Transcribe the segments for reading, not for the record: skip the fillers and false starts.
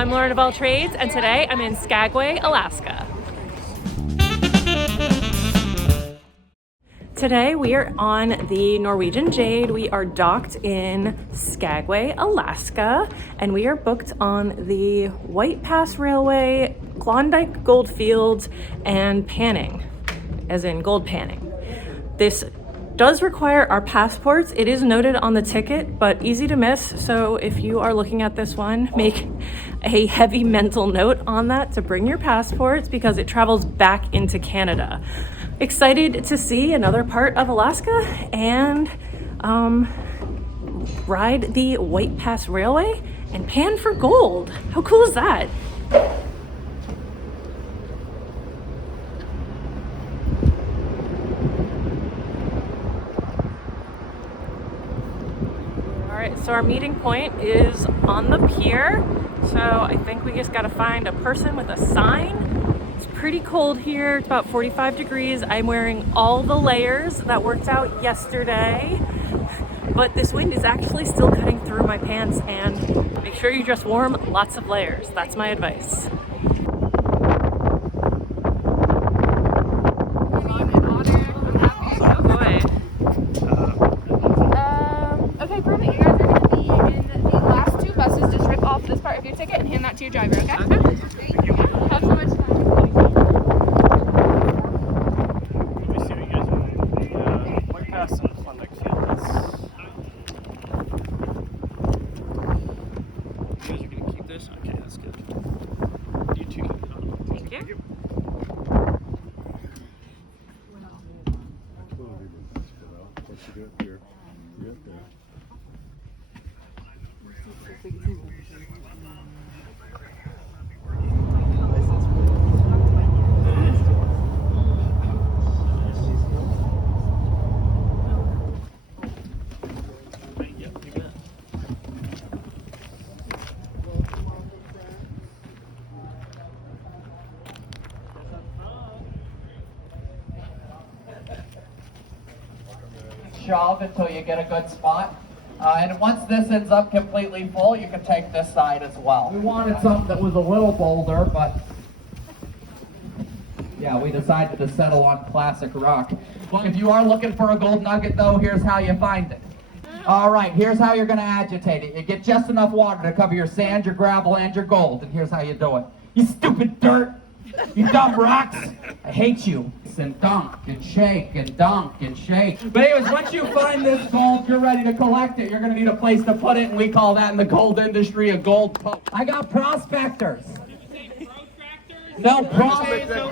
I'm Lauren of All Trades, and today I'm in Skagway, Alaska. Today we are on the Norwegian Jade. We are docked in Skagway, Alaska, and we are booked on the White Pass Railway, Klondike Goldfields, and panning, as in gold panning. This does require our passports. It is noted on the ticket, but easy to miss. So if you are looking at this one, make a heavy mental note on that to bring your passports because it travels back into Canada. Excited to see another part of Alaska and ride the White Pass Railway and pan for gold. How cool is that? So our meeting point is on the pier. So I think we just got to find a person with a sign. It's pretty cold here. It's about 45 degrees. I'm wearing all the layers that worked out yesterday, but this wind is actually still cutting through my pants, and make sure you dress warm, lots of layers. That's my advice. Ticket and hand that to your driver, okay? Okay. Have so much fun. Let me see what you guys are doing. White Pass and Klondike Fields. You guys are going to keep this? Okay, that's good. You two keep it. Thank you. Shove until you get a good spot. And once this ends up completely full, you can take this side as well. We wanted something that was a little bolder, but yeah, we decided to settle on classic rock. If you are looking for a gold nugget though, here's how you find it. All right, here's how you're gonna agitate it. You get just enough water to cover your sand, your gravel, and your gold. And here's how you do it. You stupid dirt! You dumb rocks! I hate you. And dunk and shake and dunk and shake. But anyways, once you find this gold, you're ready to collect it. You're gonna need a place to put it, and we call that in the gold industry a gold poke. I got prospectors. No prospectors.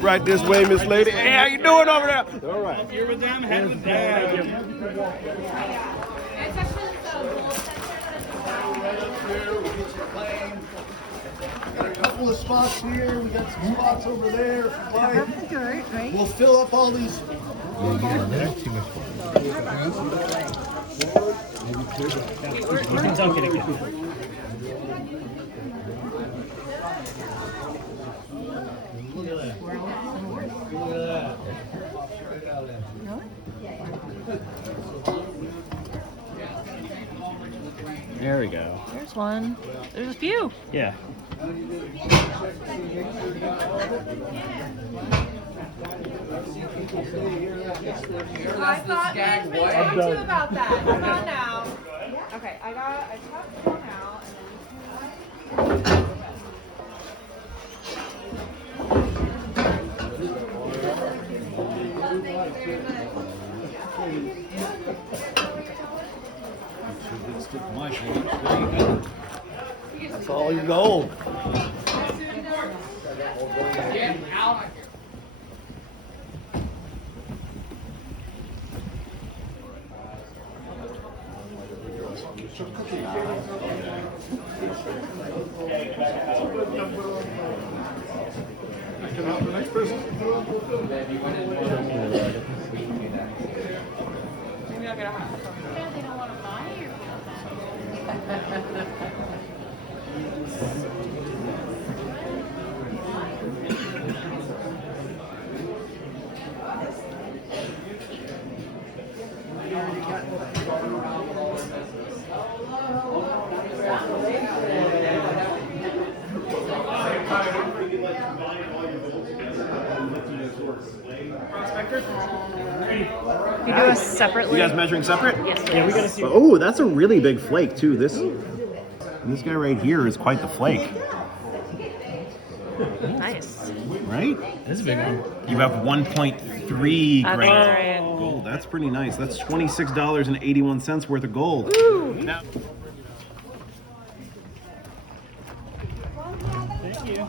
Right this way, Miss Lady. Hey, how you doing over there? All right. If you're with them, head with them. Got a couple of spots here. We got some spots over there. Right. We'll fill up all these. There we go. There's one. There's a few. Yeah. I thought Nick was too about that. Come on now. Okay, I popped one out and then That's all your gold. Get out of here. Maybe I'll get a hot. they don't want to buy your Hello. We do a separately. You guys measuring separate? Yes. Yeah, we gotta see. Oh, that's a really big flake too. This guy right here is quite the flake, Nice. right? This is a big one. You have 1.3 That's grams right. of gold. That's pretty nice. That's $26.81 worth of gold. Now, Thank you.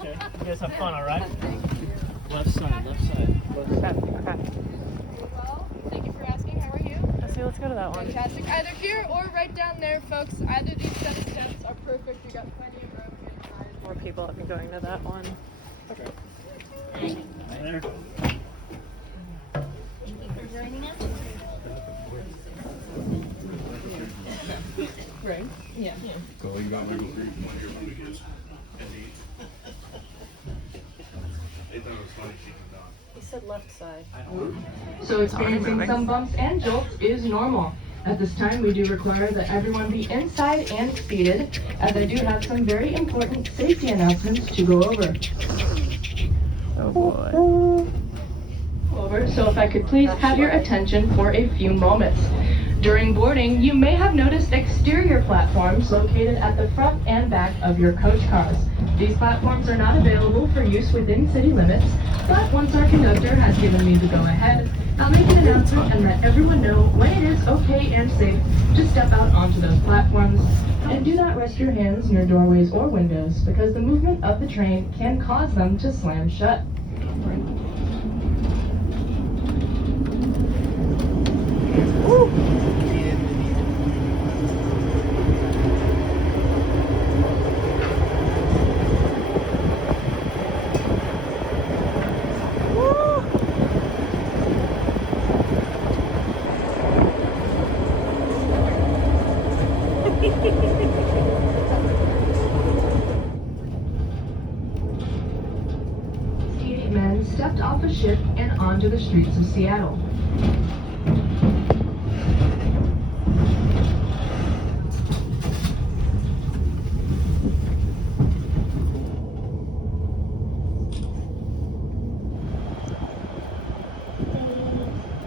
Okay, you guys have fun, all right? Left side, left side. Okay. Well, thank you for asking. How are you? Let's see. Let's go to that one. Fantastic. Either here or right down there, folks. Either these set of steps are perfect. We got plenty of room inside. More people have been going to that one. There. He said left side. So experiencing some bumps and jolts is normal. At this time, we do require that everyone be inside and seated, as I do have some very important safety announcements to go over. Oh boy. So if I could please have your attention for a few moments. During boarding, you may have noticed exterior platforms located at the front and back of your coach cars. These platforms are not available for use within city limits, but once our conductor has given me the go-ahead, I'll make an announcement and let everyone know when it is okay and safe to step out onto those platforms. And do not rest your hands near doorways or windows, because the movement of the train can cause them to slam shut. Men stepped off a ship and onto the streets of Seattle.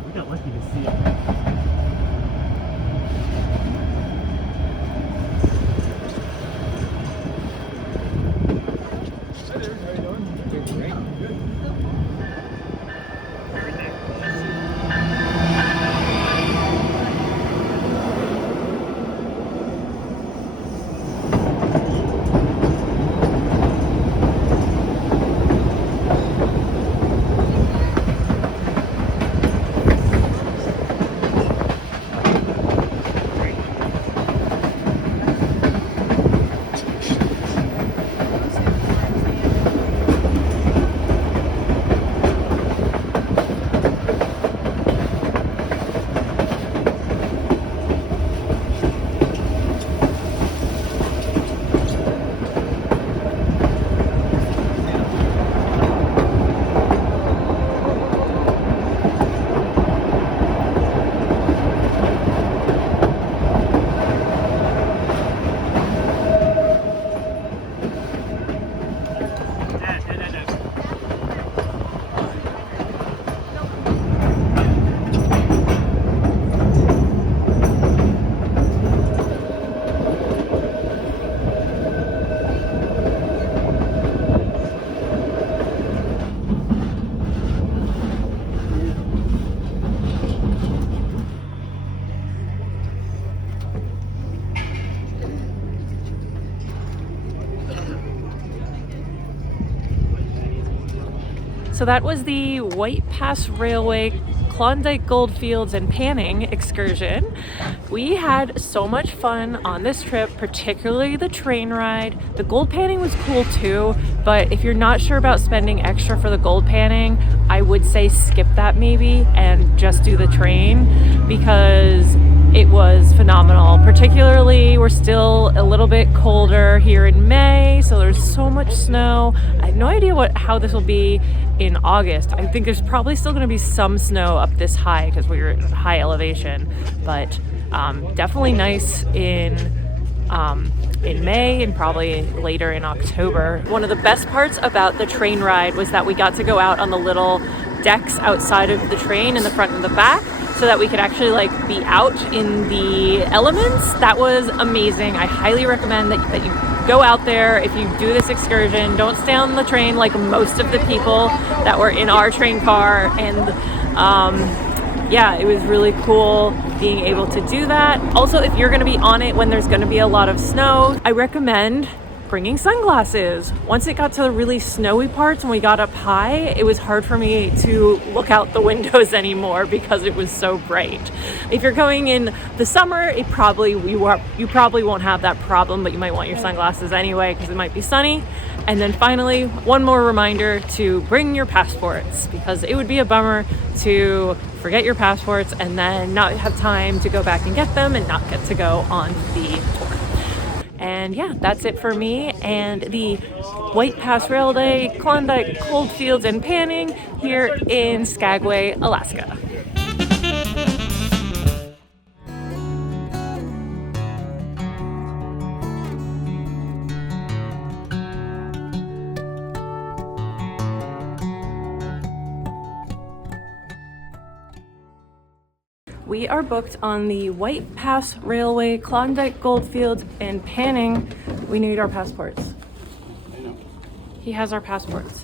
We got lucky to see it. So that was the White Pass Railway Klondike Goldfields and Panning excursion. We had so much fun on this trip, particularly the train ride. The gold panning was cool too, but if you're not sure about spending extra for the gold panning, I would say skip that maybe and just do the train, because it was phenomenal. Particularly, we're still a little bit colder here in May, so there's so much snow. I have no idea how this will be in August. I think there's probably still going to be some snow up this high because we're at high elevation, but definitely nice in in May and probably later in October. One of the best parts about the train ride was that we got to go out on the little decks outside of the train in the front and the back, so that we could actually like be out in the elements. That was amazing. I highly recommend that you go out there. If you do this excursion, don't stay on the train like most of the people that were in our train car. And yeah, it was really cool being able to do that. Also, if you're gonna be on it when there's gonna be a lot of snow, I recommend bringing sunglasses. Once it got to the really snowy parts and we got up high, it was hard for me to look out the windows anymore because it was so bright. If you're going in the summer, you probably won't have that problem, but you might want your sunglasses anyway because it might be sunny. And then finally, one more reminder to bring your passports, because it would be a bummer to forget your passports and then not have time to go back and get them and not get to go on the tour. And yeah, that's it for me and the White Pass Railway, Klondike, Goldfields, and Panning here in Skagway, Alaska. We are booked on the White Pass Railway, Klondike, Goldfields, and Panning. We need our passports. He has our passports.